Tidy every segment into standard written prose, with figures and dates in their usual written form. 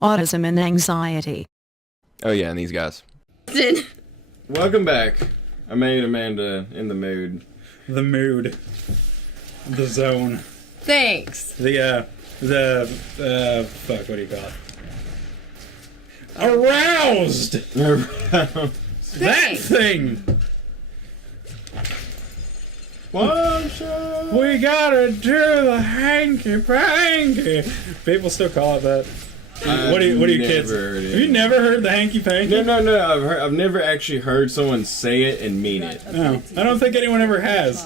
autism and anxiety. Oh yeah, and these guys. Welcome back. I made Amanda in the mood. The mood. The zone. Thanks. Fuck, what do you call it? Aroused! That thing! We gotta do the hanky-panky! People still call it that. What do you kids? Have you never heard the hanky-panky? No. I've never actually heard someone say it and mean it. No, I don't think anyone ever has.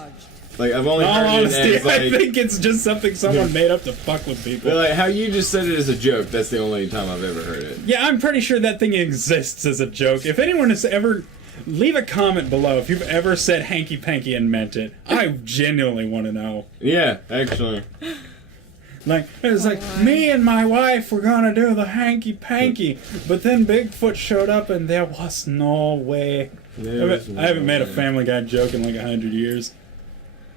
Like, I've only In all heard honesty, it as, like, I think it's just something someone made up to fuck with people. But, like, how you just said it as a joke, that's the only time I've ever heard it. Yeah, I'm pretty sure that thing exists as a joke. If anyone has ever... Leave a comment below if you've ever said hanky-panky and meant it. I genuinely want to know. Yeah, actually. Like, it was like, me and my wife were gonna do the hanky-panky, but then Bigfoot showed up and there was no way. I haven't made a Family Guy joke in like 100 years.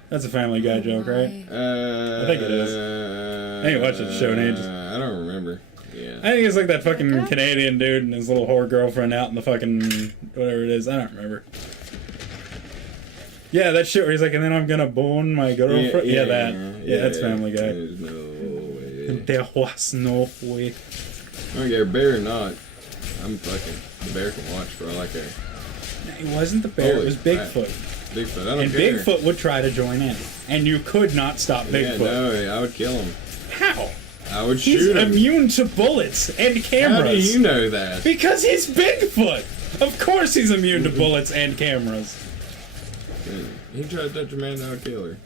That's a Family Guy joke, right? I think it is. I ain't watched the show in ages. I don't remember. Yeah. I think it's like that fucking Canadian dude and his little whore girlfriend out in the fucking... whatever it is. I don't remember. Yeah, that shit where he's like, and then I'm gonna bone my girlfriend. Yeah, that's Family Guy. There's no way. There was no way. I don't care, bear or not. I'm fucking... The bear can watch for all I care. It wasn't the bear, it was Bigfoot. Bigfoot, I don't and care. Bigfoot would try to join in. And you could not stop Bigfoot. Yeah, no, I would kill him. How? I would He's shoot him. He's immune to bullets and cameras. How do you know that? Because he's Bigfoot! Of course he's immune to bullets and cameras. He tried to touch a man, I'll kill her.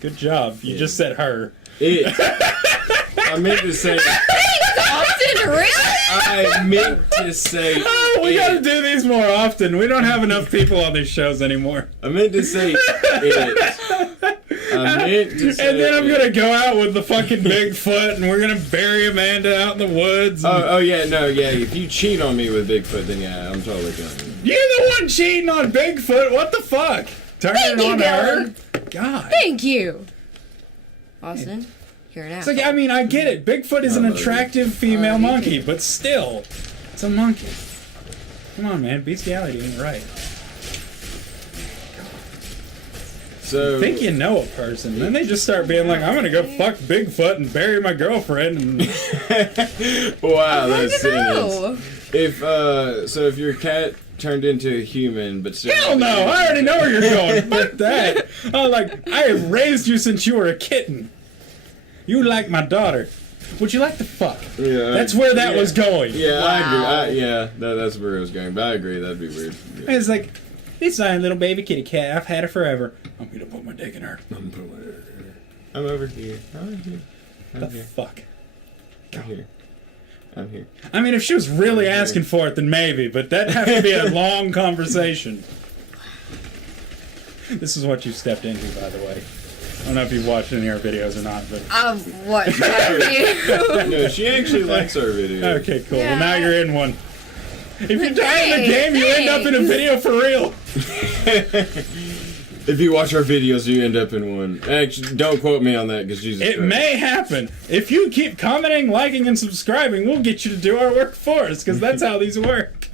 Good job. You just said her. It. I meant to say... Austin, really? I meant to say... Oh, we gotta do these more often. We don't have enough people on these shows anymore. I meant to say it. I meant to say and then I'm gonna go out with the fucking Bigfoot and we're gonna bury Amanda out in the woods. Yeah, if you cheat on me with Bigfoot, then yeah, I'm totally coming. You're the one cheating on Bigfoot, what the fuck? Turning it on her? God. Thank you. Austin, you're an asshole. It's like, I mean, I get it. Bigfoot is an attractive female monkey, but still, it's a monkey. Come on, man. Bestiality ain't right. So, You think you know a person, then they just start being like, I'm gonna go fuck Bigfoot and bury my girlfriend. And... wow, that's serious. If your cat turned into a human, but still... Hell no! I already know where you're going. Fuck that. I have raised you since you were a kitten. You like my daughter. Would you like to fuck? Yeah. That's where that was going. Yeah, Wow. I agree. That's where it was going. But I agree, that'd be weird. Yeah. It's like, this little baby kitty cat. I've had her forever. I'm gonna put my dick in her. I'm over here. I'm here. The fuck? I'm here. I'm here. I mean, if she was really asking for it, then maybe, but that'd have to be a long conversation. This is what you stepped into, by the way. I don't know if you've watched any of our videos or not, but... What have you? No, she actually likes our video. Okay, cool. Yeah. Well, now you're in one. If you die in the game, you end up in a video for real. If you watch our videos, you end up in one. Actually, don't quote me on that, because Jesus It Christ. may happen. If you keep commenting, liking, and subscribing, we'll get you to do our work for us, because that's how these work.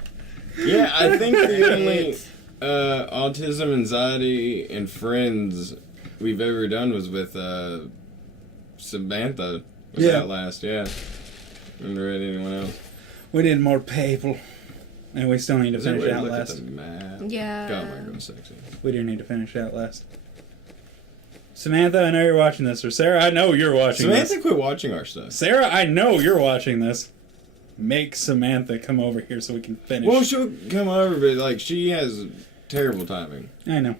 Yeah, I think the only autism, anxiety, and friends we've ever done was with Samantha. Was that last, yeah. Haven't read anyone else. We need more people. And we still need to finish Outlast. Yeah. God, my girl's sexy. We do need to finish Outlast. Samantha, I know you're watching this. Or Sarah, I know you're watching this. Samantha, quit watching our stuff. Sarah, I know you're watching this. Make Samantha come over here so we can finish. Well, she'll come over, but, like, she has terrible timing. I know.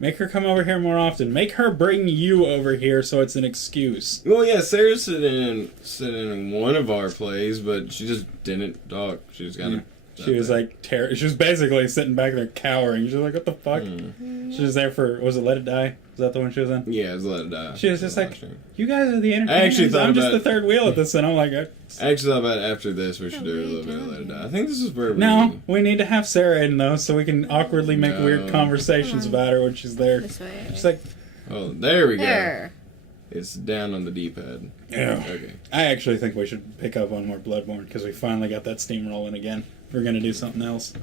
Make her come over here more often. Make her bring you over here so it's an excuse. Well, yeah, Sarah sit in one of our plays, but she just didn't talk. She was kind of... She was like, she was basically sitting back there cowering. She was like, what the fuck? She was there for, was it Let It Die? Was that the one she was in? Yeah, it was Let It Die. She was just like, you guys are the entertainers. I actually thought I'm just about the third wheel at this, and I'm like... I actually thought about after this we should do a little bit of Let It Die. I think this is where we... No, we need to have Sarah in, though, so we can awkwardly make weird conversations about her when she's there. This way. She's like... Oh, there we go. There. It's down on the D-pad. Yeah. Okay. I actually think we should pick up on more Bloodborne because we finally got that steam rolling again. We're gonna do something else.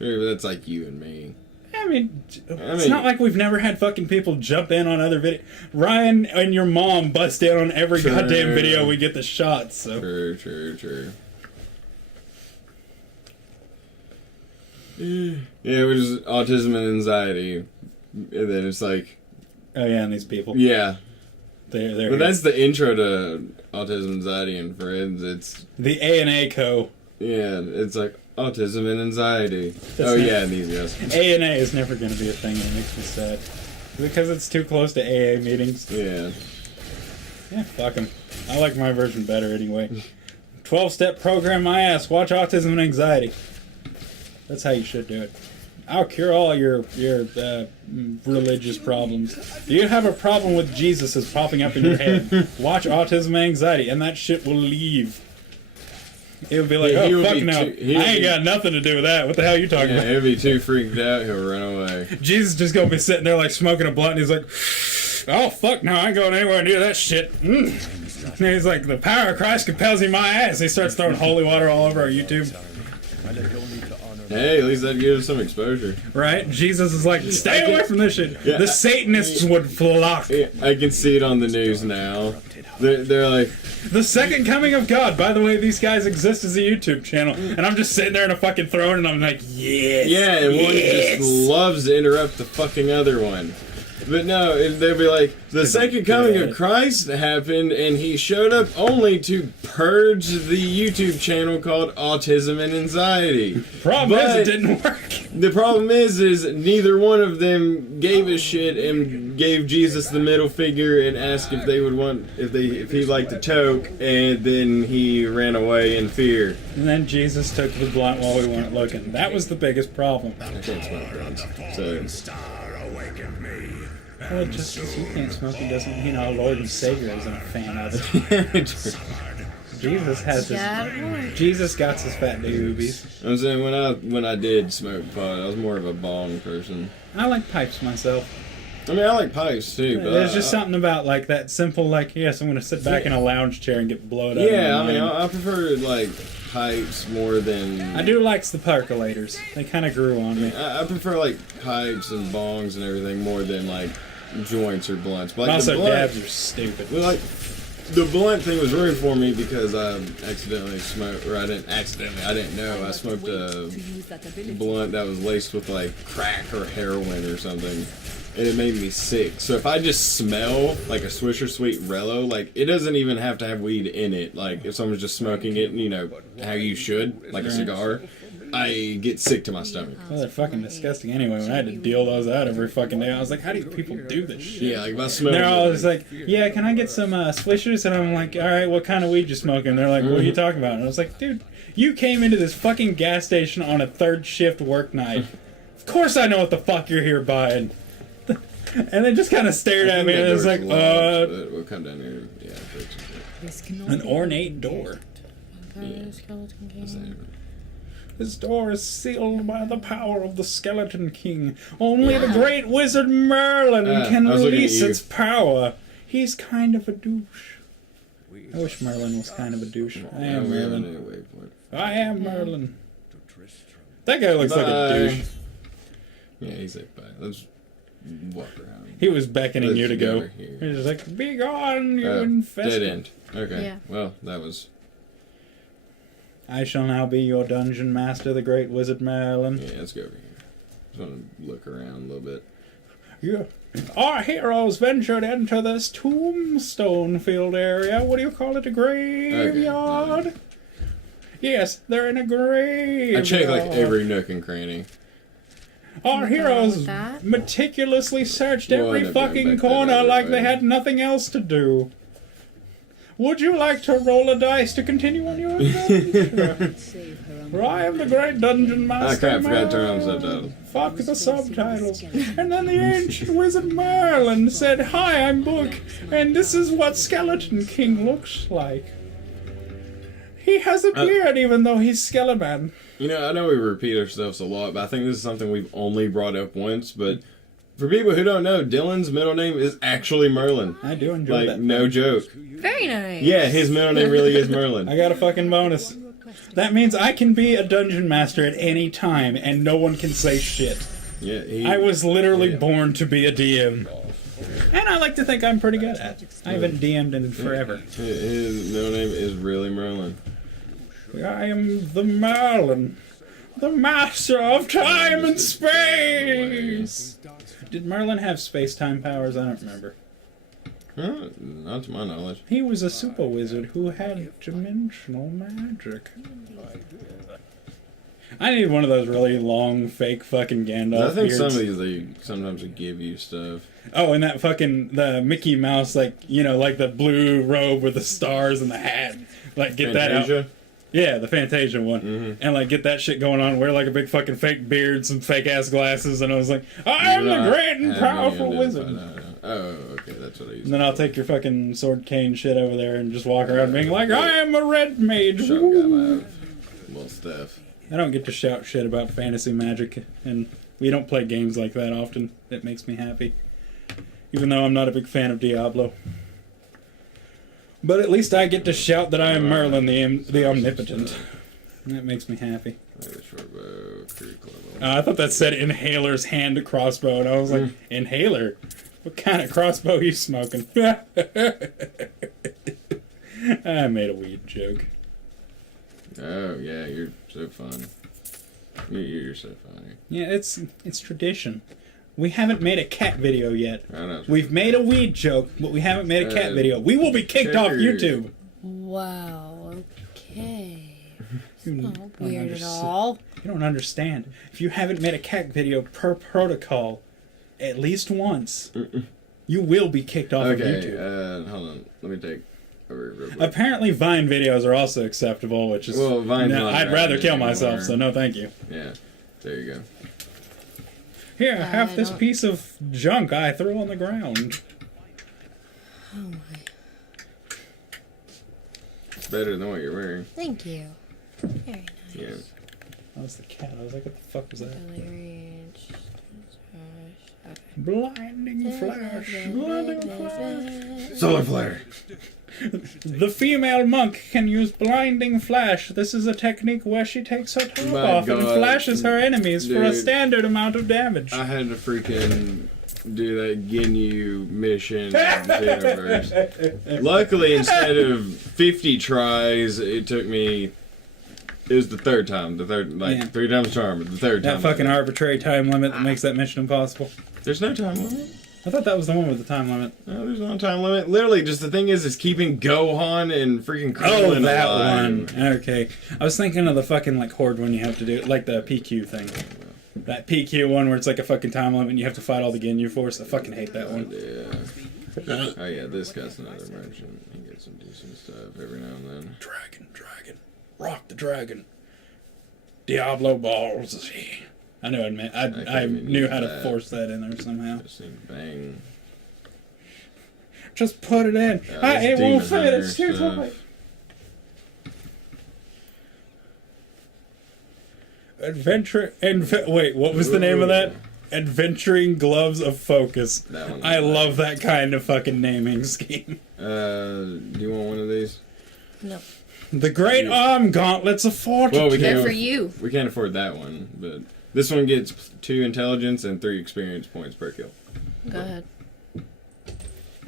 Maybe that's like you and me. I mean, it's not like we've never had fucking people jump in on other video. Ryan and your mom bust in on every goddamn video we get the shots. So. True. Yeah, which is autism and anxiety. And then it's like... Oh yeah, and these people. Yeah. They're But that's the intro to Autism, Anxiety, and Friends. It's... The A&A Co. Yeah, it's like autism and anxiety. And these guys. A&A is never going to be a thing that makes me sad. Because it's too close to AA meetings. Yeah. Yeah, fuck them. I like my version better anyway. 12-step program my ass. Watch Autism and Anxiety. That's how you should do it. I'll cure all your religious problems. Do you have a problem with Jesus is popping up in your head? Watch Autism and Anxiety, and that shit will leave. It'll be like, oh, fuck no. I ain't got nothing to do with that. What the hell are you talking about? He'll be too freaked out, he'll run away. Jesus just gonna be sitting there like smoking a blunt, and he's like, oh, fuck no, I ain't going anywhere near that shit. And he's like, the power of Christ compels me my ass. He starts throwing holy water all over our YouTube. Hey, at least that gives us some exposure. Right? Jesus is like, stay away from this shit. The Satanists would flock. Yeah, I can see it on the news now. They're like... The second coming of God. By the way, these guys exist as a YouTube channel. And I'm just sitting there in a fucking throne and I'm like, yes. Yeah, and one just loves to interrupt the fucking other one. But no, they'll be like, the second coming of Christ happened, and he showed up only to purge the YouTube channel called Autism and Anxiety. Problem is, it didn't work. The problem is neither one of them gave a shit and gave Jesus the middle finger and asked if they would if he'd like to toke, and then he ran away in fear. And then Jesus took the blunt while we weren't looking. That was the biggest problem. I can't smoke drugs, so... Well, just because you can't smoke, it doesn't mean our Lord and Savior isn't a fan of it. Jesus has his... Jesus got his fat doobies. I'm saying, when I did smoke pot, I was more of a bong person. I like pipes myself. I mean, I like pipes, too, but... There's just something about, like, that simple, like, yes, I'm going to sit back in a lounge chair and get blown out. Yeah, I mean, I prefer, like, pipes more than... I do like the percolators. They kind of grew on me. I prefer, like, pipes and bongs and everything more than, like, joints or blunts. But, like, also, dabs are stupid. Well, like, the blunt thing was ruined for me because I accidentally smoked, or I didn't know. I smoked a blunt that was laced with, like, crack or heroin or something. And it made me sick. So if I just smell like a Swisher Sweet Rello, like, it doesn't even have to have weed in it. Like, if someone's just smoking it, you know, how you should, like a cigar, I get sick to my stomach. Well, they're fucking disgusting anyway. When I had to deal those out every fucking day, I was like, how do people do this shit? Yeah, like, if I smell... They're all just like, yeah, can I get some Swishers? And I'm like, alright, what kind of weed you smoking? And they're like, what are you talking about? And I was like, dude, you came into this fucking gas station on a third shift work night. Of course I know what the fuck you're here buying. And they just kind of stared at me, and it was like, We'll come down here. Yeah, an ornate door. Yeah. This door is sealed by the power of the Skeleton King. Only the great wizard Merlin can release its power. He's kind of a douche. I wish Merlin was kind of a douche. I am Merlin. I am Merlin. That guy looks like a douche. Yeah, he's like, bye. Let's walk around. He was beckoning you to go. He was like, be gone, you infested. Dead end. Okay. Yeah. Well, that was... I shall now be your dungeon master, the great wizard Merlin. Yeah, let's go over here. Just want to look around a little bit. Yeah. Our heroes ventured into this tombstone field area. What do you call it? A graveyard? Okay. Yes, they're in a graveyard. I check like every nook and cranny. Our heroes meticulously searched every fucking corner like they had nothing else to do. Would you like to roll a dice to continue on your adventure? For I am the great dungeon master. I forgot to turn on subtitles. Fuck the subtitles. And then the ancient wizard Merlin said, hi, I'm Book, and this is what Skeleton King looks like. He has a beard even though he's Skeleman. You know, I know we repeat ourselves a lot, but I think this is something we've only brought up once, but For people who don't know, Dylan's middle name is actually Merlin. I do enjoy Like, that. no joke. Very nice. Yeah, his middle name really is Merlin. I got a fucking bonus. That means I can be a dungeon master at any time, and no one can say shit. Yeah, I was literally born to be a DM. And I like to think I'm pretty good at it. I haven't DM'd in forever. His middle name is really Merlin. I am the Merlin, the master of time and space. Did Merlin have space-time powers? I don't remember. Huh? Not to my knowledge. He was a super wizard who had dimensional magic. I need one of those really long, fake fucking Gandalf I think beards. some of these, they sometimes will give you stuff. Oh, and that fucking, the Mickey Mouse, like, you know, like the blue robe with the stars and the hat. Like, get that out. Fantasia? Yeah, the Fantasia one. And, like, get that shit going on. Wear, like, a big fucking fake beard, some fake-ass glasses, and I was like, I am the great and powerful wizard. Oh, okay, that's what I used. And then I'll take your fucking sword cane shit over there and just walk around being like, I am a red mage. Shop guy live. Well, stuff. I don't get to shout shit about fantasy magic, and we don't play games like that often. It makes me happy. Even though I'm not a big fan of Diablo. But at least I get to shout that I am Merlin the Omnipotent. And that makes me happy. I thought that said Inhaler's hand crossbow, and I was like, Inhaler? What kind of crossbow are you smoking? I made a weed joke. Oh, yeah, you're so fun. You're so funny. Yeah, it's tradition. We haven't made a cat video yet. I know. We've made a weed joke, but we haven't made a cat video. We will be kicked off YouTube. Wow, okay. You Not don't weird at understand. all. You don't understand. If you haven't made a cat video per protocol at least once, you will be kicked off of YouTube. Okay, hold on. Let me take over real quick. Apparently Vine videos are also acceptable, which is... Well, Vine's not I'd rather around kill anymore. myself, so no thank you. Yeah, there you go. Here, have this don't- piece of junk I threw on the ground. Oh my. It's better than what you're wearing. Thank you. Very nice. Yeah. That was the cat. I was like, what the fuck was that? Delirious. Blinding flash. Blinding flash. Solar flare. The female monk can use blinding flash. This is a technique where she takes her top My off and God. flashes her enemies for a Dude. standard amount of damage. I had to freaking do that Ginyu mission in the universe. Luckily, instead of 50 tries, it took me... It was the third time. The third, like, Yeah. 3 times charm, but the third That time. fucking arbitrary time limit that makes that mission impossible. There's no time limit. I thought that was the one with the time limit. No, there's no time limit. Literally, just the thing is keeping Gohan and freaking Oh, Krillin that alive. one. Okay. I was thinking of the fucking, like, horde one you have to do. Like the PQ thing. That PQ one where it's like a fucking time limit and you have to fight all the Ginyu Force. I fucking hate that one. Yeah. Oh yeah, this guy's another merchant. He gets some decent stuff every now and then. Dragon. Rock the dragon. Diablo balls. I knew I knew how to force that in there somehow. Just need to bang. Just put it in. This It won't Demon fit. Hunter It's too stuff. tight. Wait, what was the name of that? Adventuring Gloves of Focus. That one. I love that kind of fucking naming scheme. Do you want one of these? No. The Great Arm Gauntlets of Fortitude. Well, we They're can't. for you. We can't afford that one, but this one gets 2 intelligence and 3 experience points per kill. Go ahead.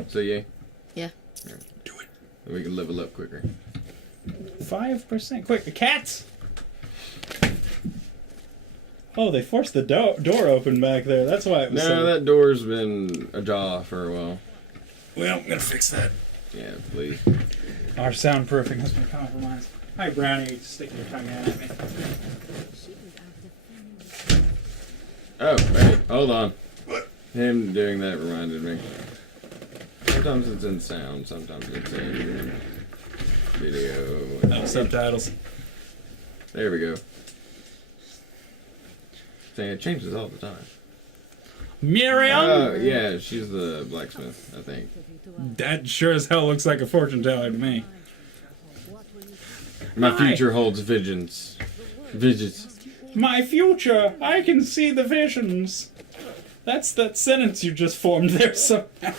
So yeah. Yeah. Do it. And we can level up quicker. 5%. Quick, the cats! Oh, they forced the door open back there. That's why it was No, that door's been ajar for a while. Well, I'm gonna fix that. Yeah, please. Our soundproofing has been compromised. Hi, Brownie. Stick your tongue out at me. Oh, wait, hold on. Him doing that reminded me. Sometimes it's in sound, sometimes it's in video. Oh, subtitles. There we go. Thing it changes all the time. Miriam! Oh, yeah, she's the blacksmith, I think. That sure as hell looks like a fortune teller to me. My Hi. future holds visions. Visions. My future! I can see the visions! That's that sentence you just formed there somehow.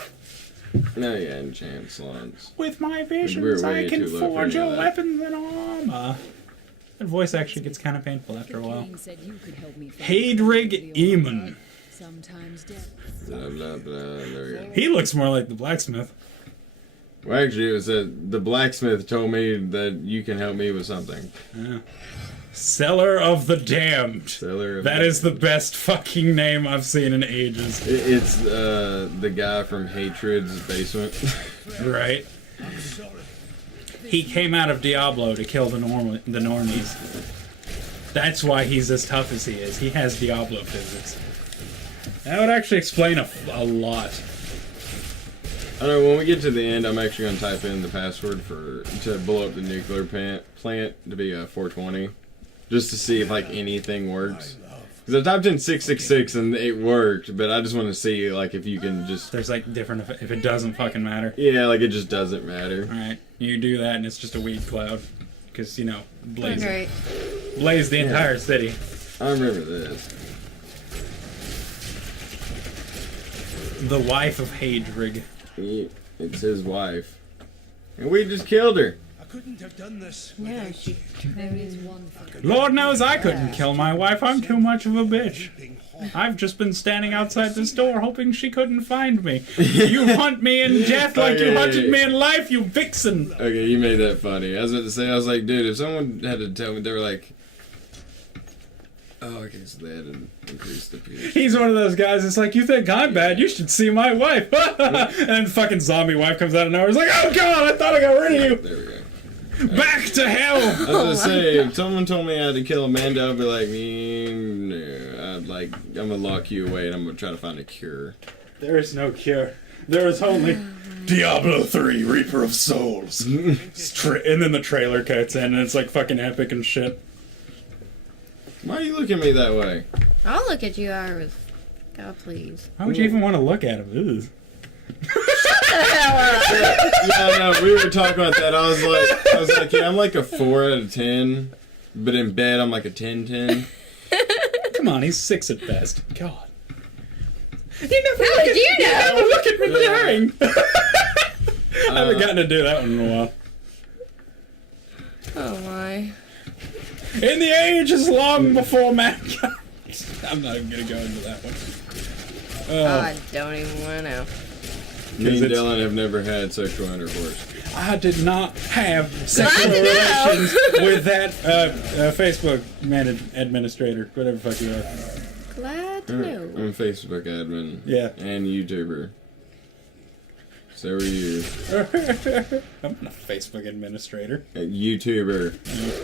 No, yeah, enchant slots. With my We're visions, way I can too low for forge any your of that. weapons and armor. That voice actually gets kind of painful after a while. King said you could help me find Hadrig the old Eamon. God. Sometimes death. Blah, blah, blah. There we go. He looks more like the blacksmith. Well, actually, it was that the blacksmith told me that you can help me with something. Yeah. Seller of the Damned. Seller of That is the best fucking name I've seen in ages. It's the guy from Hatred's basement. Right? He came out of Diablo to kill the normies. That's why he's as tough as he is. He has Diablo physics. That would actually explain a lot. I don't know, when we get to the end, I'm actually going to type in the password to blow up the nuclear plant to be 420. Just to see if, like, anything works. Because I typed in 666 and it worked, but I just want to see, like, if you can just... There's like different if it doesn't fucking matter. Yeah, like, it just doesn't matter. Alright, you do that and it's just a weed cloud. Because, you know, blaze Right. the entire city. I remember this. The wife of Hadrig. It's his wife. And we just killed her. I couldn't have done this. Yeah, she, There is one thing. Lord knows I couldn't kill my wife. I'm too much of a bitch. I've just been standing outside this door hoping she couldn't find me. You hunt me in death like you hunted me in life, you vixen! Okay, you made that funny. I was about to say, I was like, dude, if someone had to tell me, they were like... Oh, okay, so they had to increase the pitch. He's one of those guys that's like, you think I'm bad, you should see my wife. And then fucking zombie wife comes out of nowhere. He's like, oh god, I thought I got rid of you. There we go. Back to hell. I was gonna say, if someone told me I had to kill Amanda, I'd be like, no. I'm gonna lock you away and I'm gonna try to find a cure. There is no cure. There is only Diablo 3, Reaper of Souls. And then the trailer cuts in and it's like fucking epic and shit. Why are you looking at me that way? I'll look at you, Iris. God, please. Why would you even want to look at him? Yeah, no, we were talking about that. I was like, yeah, I'm like a 4 out of 10, but in bed I'm like a 10/10. Come on, he's 6 at best. God. How did you know? Look at me during. I haven't gotten to do that one in a while. Oh my. In the ages long before mankind. I'm not even gonna go into that one. I don't even want to know. Me and it's- Dylan have never had sexual intercourse. I did not have sexual Glad to know. relations with that Facebook administrator, whatever the fuck you are. Glad to know. I'm a Facebook admin. Yeah. And YouTuber. So are you. I'm not a Facebook administrator. A YouTuber.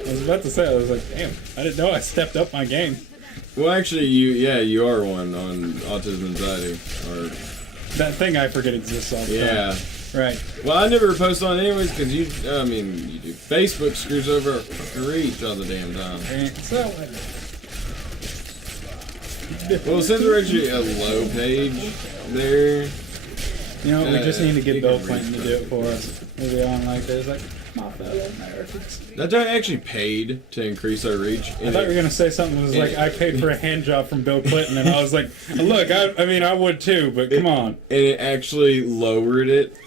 I was about to say, I was like, damn, I didn't know I stepped up my game. Well, actually, you are one on Autism Anxiety. Or, That thing I forget exists all the yeah. time. Right. Well, I never post on it anyways because you do. Facebook screws over our fucking reach all the damn time. So, Well, since we're actually a low page there, you know what, we just need to you get Bill can Clinton to reach do it for us. We'll be on like this, like, my fellow Americans. that's why I actually paid to increase our reach. I thought you were gonna say something that was like, I paid for a hand job from Bill Clinton, and I was like, look, I mean, I would too, but come on. And it actually lowered it.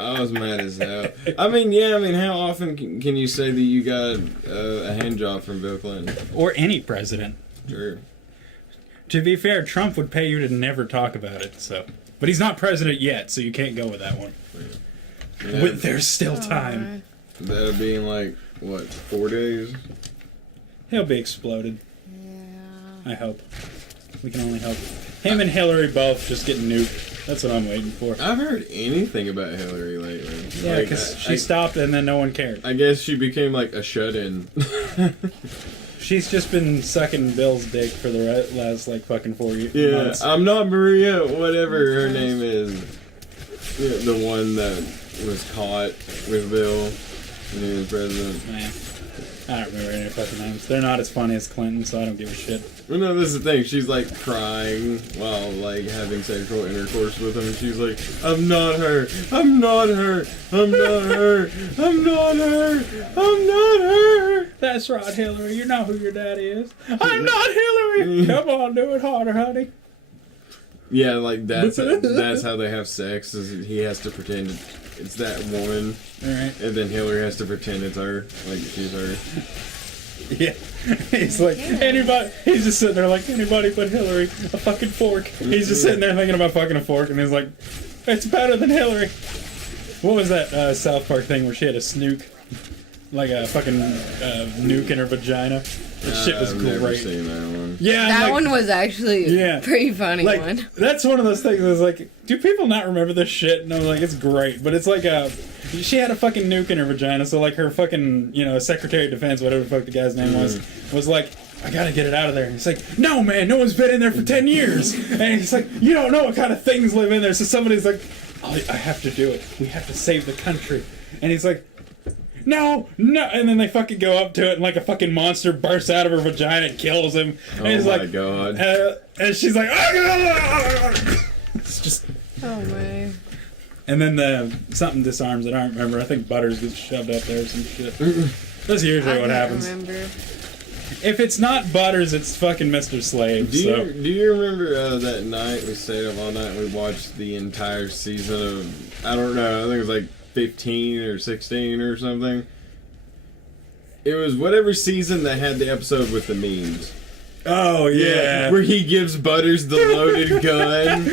I was mad as hell. I mean, how often can you say that you got a hand job from Bill Clinton? Or any president. Sure. To be fair, Trump would pay you to never talk about it, so. But he's not president yet, so you can't go with that one. There's still time. That'll be in like, what, 4 days? He'll be exploded. Yeah. I hope. We can only hope. Him and Hillary both just get nuked. That's what I'm waiting for. I haven't heard anything about Hillary lately. Yeah, Like, because she stopped and then no one cared. I guess she became like a shut-in. She's just been sucking Bill's dick for the last, like, fucking 4 years. Yeah, months. I'm not Maria, whatever her name is. Yeah, the one that was caught with Bill when he was president. Man. I don't remember any fucking names. They're not as funny as Clinton, so I don't give a shit. Well, no, this is the thing. She's like crying while like having sexual intercourse with him, and she's like, "I'm not her. I'm not her. I'm not her. I'm not her. I'm not her." That's right, Hillary. You know who your daddy is. I'm not Hillary. Come on, do it harder, honey. Yeah, like that's how they have sex. Is he has to pretend it's that woman, Alright. and then Hillary has to pretend it's her, like she's her. Yeah. He's like, anybody. He's just sitting there like, anybody but Hillary. A fucking fork. He's just sitting there thinking about fucking a fork, and he's like, it's better than Hillary. What was that South Park thing where she had a snook? Like a fucking nuke in her vagina? That shit was I've great. never seen that one. Yeah, That like, one was actually Yeah. pretty funny like, one. that's one of those things that's like, do people not remember this shit? And I'm like, it's great. But it's like she had a fucking nuke in her vagina, so like her fucking, Secretary of Defense, whatever the fuck the guy's name was like, I gotta get it out of there. And he's like, no man, no one's been in there for 10 years. And he's like, you don't know what kind of things live in there. So somebody's like, I have to do it. We have to save the country. And he's like, no. And then they fucking go up to it, and like a fucking monster bursts out of her vagina and kills him. And he's Oh my like, god. and she's like, it's just. Oh man. And then something disarms it. I don't remember. I think Butters gets shoved up there or some shit. That's usually what happens. Remember. If it's not Butters, it's fucking Mr. Slave. Do So. you remember that night we stayed up all night and we watched the entire season of, I don't know, I think it was like 15 or 16 or something. It was whatever season that had the episode with the memes. Oh yeah. Where he gives Butters the loaded gun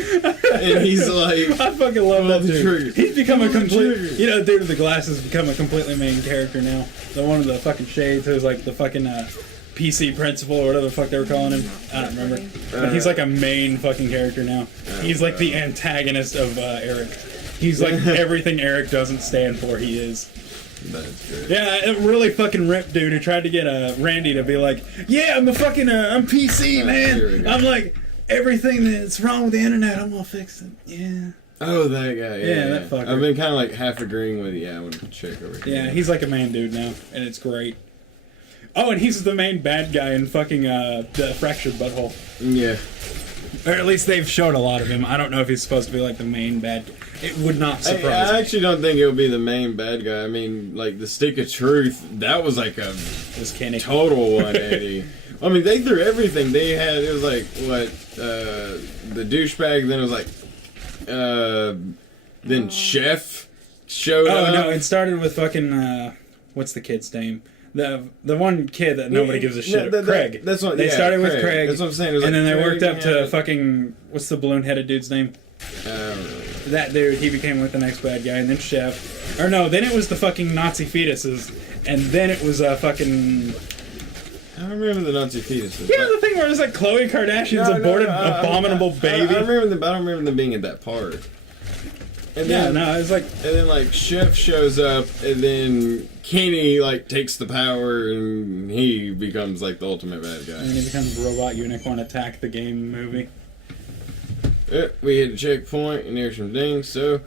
and he's like, I fucking love that the dude. trigger. He's become a Pull the complete. trigger. The dude with the glasses become a completely main character now. The one with the fucking shades who's like the fucking PC principal or whatever the fuck they were calling him. I don't remember. But he's like a main fucking character now. He's like the antagonist of Eric. He's like everything Eric doesn't stand for, he is. That's good. Yeah, it really fucking ripped dude who tried to get Randy to be like, yeah, I'm a fucking, I'm PC, Here we man. go. I'm like, everything that's wrong with the internet, I'm gonna fix it. Yeah. Oh, that guy. Yeah, that fucker. I've been kind of like half agreeing with, I want to check over here. Yeah, he's like a main dude now, and it's great. Oh, and he's the main bad guy in fucking the Fractured Butthole. Yeah. Or at least they've shown a lot of him. I don't know if he's supposed to be like the main bad guy. It would not surprise I me. actually don't think it'll be the main bad guy. I mean, like, the Stick of Truth, that was like a This Kenny. total 180. I mean, they threw everything. They had, it was like, the douchebag, then it was like, then Chef showed up. Oh, no, it started with fucking, what's the kid's name? The one kid that nobody gives a shit. Craig. That's what. They yeah, started with Craig. That's what I'm saying. It was And like then they Craig worked up to and- fucking, what's the balloon-headed dude's name? That dude, he became like the next bad guy, and then Chef. Or no, then it was the fucking Nazi fetuses, and then it was fucking... I don't remember the Nazi fetuses. You know the thing where it's like Khloe Kardashian's aborted abominable baby? I remember them, but I don't remember them being at that part. And Yeah, then, no, it's like... And then, like, Chef shows up, and then Kenny, like, takes the power, and he becomes, like, the ultimate bad And guy. then he becomes Robot Unicorn Attack the Game movie. We hit a checkpoint, and there's some dings, so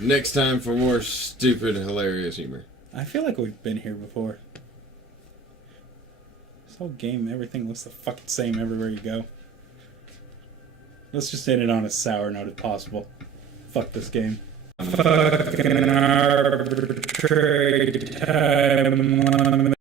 next time for more stupid, hilarious humor. I feel like we've been here before. This whole game, everything looks the fucking same everywhere you go. Let's just end it on as sour note as possible. Fuck this game. Fucking arbitrary time.